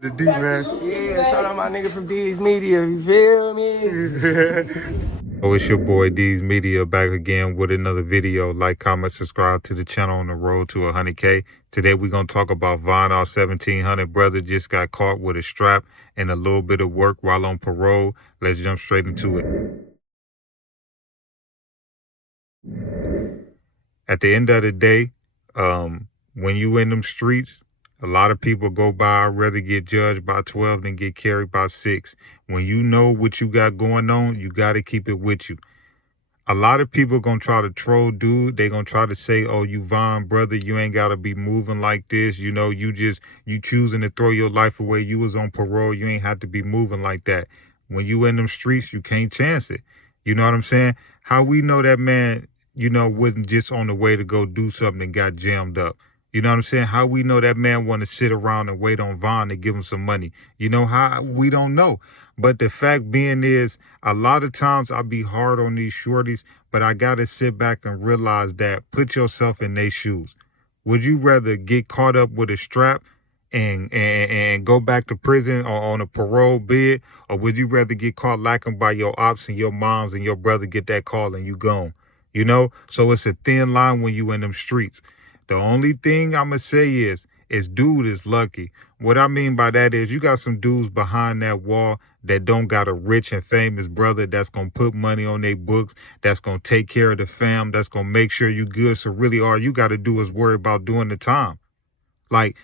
The D, man. Yeah, shout out my nigga from D's Media, you feel me? Oh, it's your boy D's Media back again with another video. Like, comment, subscribe to the channel on the road to 100K. Today we're going to talk about VONOFF1700. Brother just got caught with a strap and a little bit of work while on parole. Let's jump straight into it. At the end of the day, when you in them streets, a lot of people go by, I'd rather get judged by 12 than get carried by 6. When you know what you got going on, you got to keep it with you. A lot of people gonna try to troll dude. They gonna try to say, oh, you Von, brother, you ain't gotta be moving like this. You know, you choosing to throw your life away. You was on parole. You ain't have to be moving like that. When you in them streets, you can't chance it. You know what I'm saying? How we know that man, wasn't just on the way to go do something and got jammed up. You know what I'm saying? How we know that man want to sit around and wait on Von to give him some money? You know how we don't know. But the fact being is, a lot of times I be hard on these shorties, but I got to sit back and realize that put yourself in their shoes. Would you rather get caught up with a strap and go back to prison or on a parole bid, or would you rather get caught lacking by your ops and your moms and your brother get that call and you gone? You know, so it's a thin line when you in them streets. The only thing I'm going to say is dude is lucky. What I mean by that is you got some dudes behind that wall that don't got a rich and famous brother that's going to put money on their books, that's going to take care of the fam, that's going to make sure you good. So really all you got to do is worry about doing the time. Like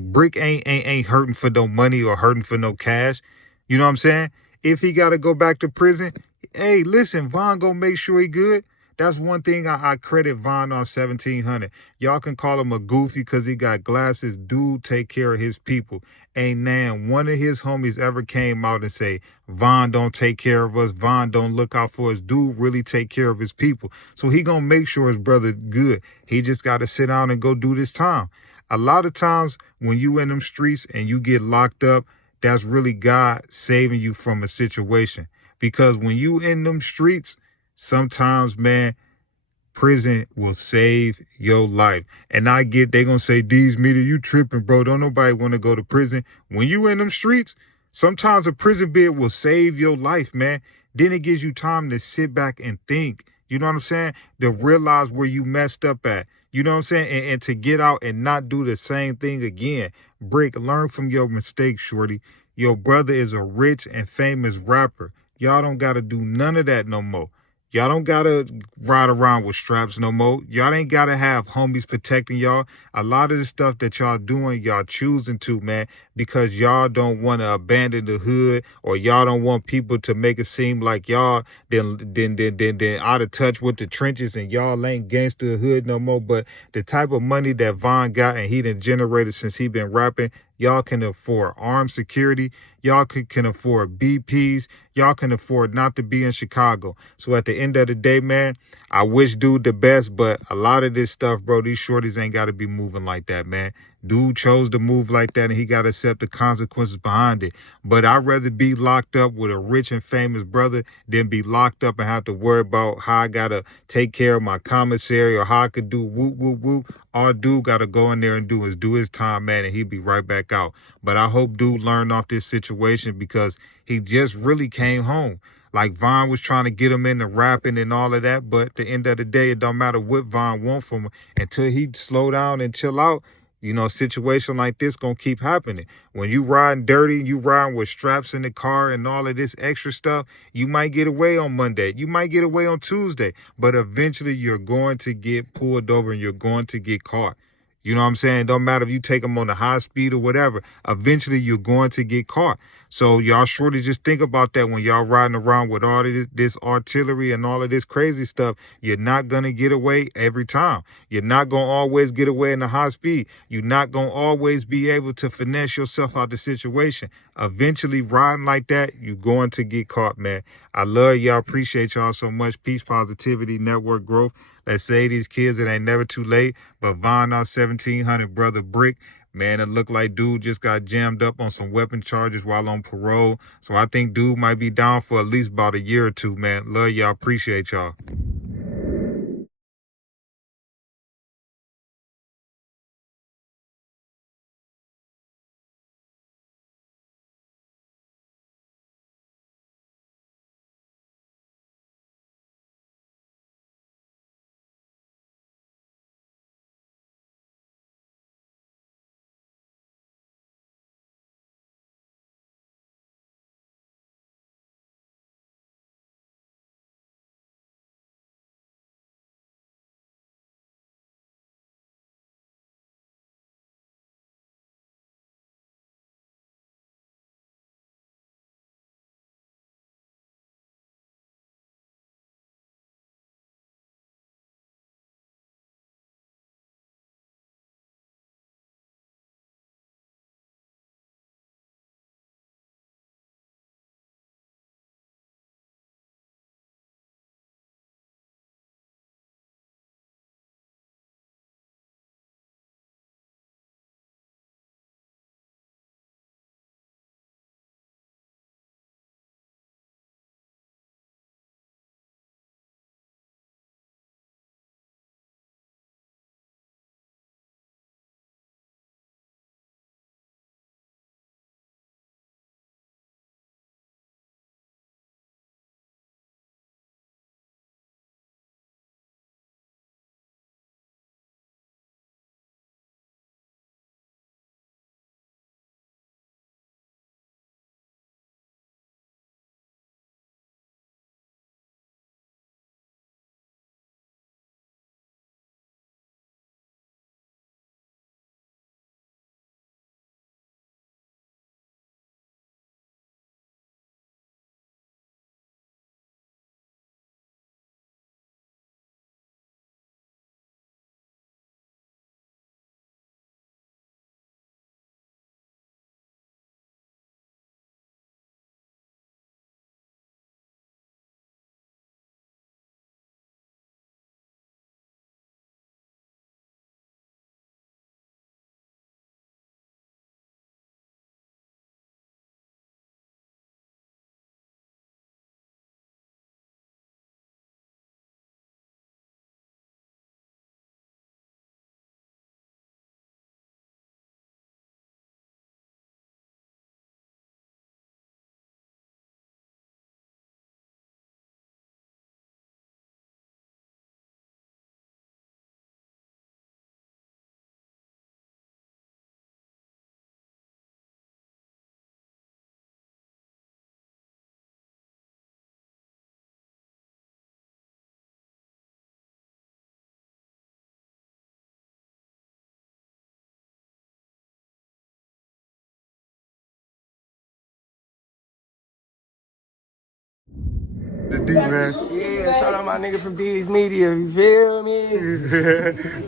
Brick ain't hurting for no money or hurting for no cash. You know what I'm saying? If he got to go back to prison, hey, listen, Von gonna make sure he good. That's one thing I credit Von on 1700. Y'all can call him a goofy because he got glasses. Dude take care of his people. Ain't nan one of his homies ever came out and say, Von don't take care of us. Von don't look out for us. Dude really take care of his people. So he gonna make sure his brother good. He just got to sit down and go do this time. A lot of times when you in them streets and you get locked up, that's really God saving you from a situation. Because when you in them streets, sometimes, man, prison will save your life. And I get they gonna say, D's Media, you tripping, bro. Don't nobody want to go to prison. When you in them streets, sometimes a prison bid will save your life, man. Then it gives you time to sit back and think. You know what I'm saying? To realize where you messed up at. You know what I'm saying? And to get out and not do the same thing again. Brick, learn from your mistakes, shorty. Your brother is a rich and famous rapper. Y'all don't got to do none of that no more. Y'all don't gotta ride around with straps no more. Y'all ain't gotta have homies protecting y'all. A lot of the stuff that y'all doing, y'all choosing to, man, because y'all don't want to abandon the hood, or y'all don't want people to make it seem like y'all then out of touch with the trenches and y'all ain't gangster hood no more. But the type of money that Von got and he done generated since he been rapping, y'all can afford armed security. Y'all can afford BPs. Y'all can afford not to be in Chicago. So at the end of the day, man, I wish dude the best, but a lot of this stuff, bro, these shorties ain't got to be moving like that, man. Dude chose to move like that, and he got to accept the consequences behind it. But I'd rather be locked up with a rich and famous brother than be locked up and have to worry about how I got to take care of my commissary or how I could do whoop, whoop, whoop. All dude got to go in there and do is do his time, man, and he'll be right back out. But I hope dude learned off this situation because he just really came home. Like Von was trying to get him into rapping and all of that, but at the end of the day, it don't matter what Von want from him until he slow down and chill out. You know, a situation like this gonna keep happening. When you riding dirty, you riding with straps in the car and all of this extra stuff, you might get away on Monday. You might get away on Tuesday, but eventually you're going to get pulled over and you're going to get caught. You know what I'm saying? Don't matter if you take them on the high speed or whatever. Eventually, you're going to get caught. So y'all surely just think about that when y'all riding around with all of this artillery and all of this crazy stuff. You're not going to get away every time. You're not going to always get away in the high speed. You're not going to always be able to finesse yourself out the situation. Eventually, riding like that, you're going to get caught, man. I love y'all. Appreciate y'all so much. Peace, positivity, network growth. Let's say these kids, it ain't never too late. But VONOFF1700, brother Brick, man, it looked like dude just got jammed up on some weapon charges while on parole. So I think dude might be down for at least about a year or two, man. Love y'all. Appreciate y'all. The D, man. Yeah, shout out my nigga from D's Media, you feel me?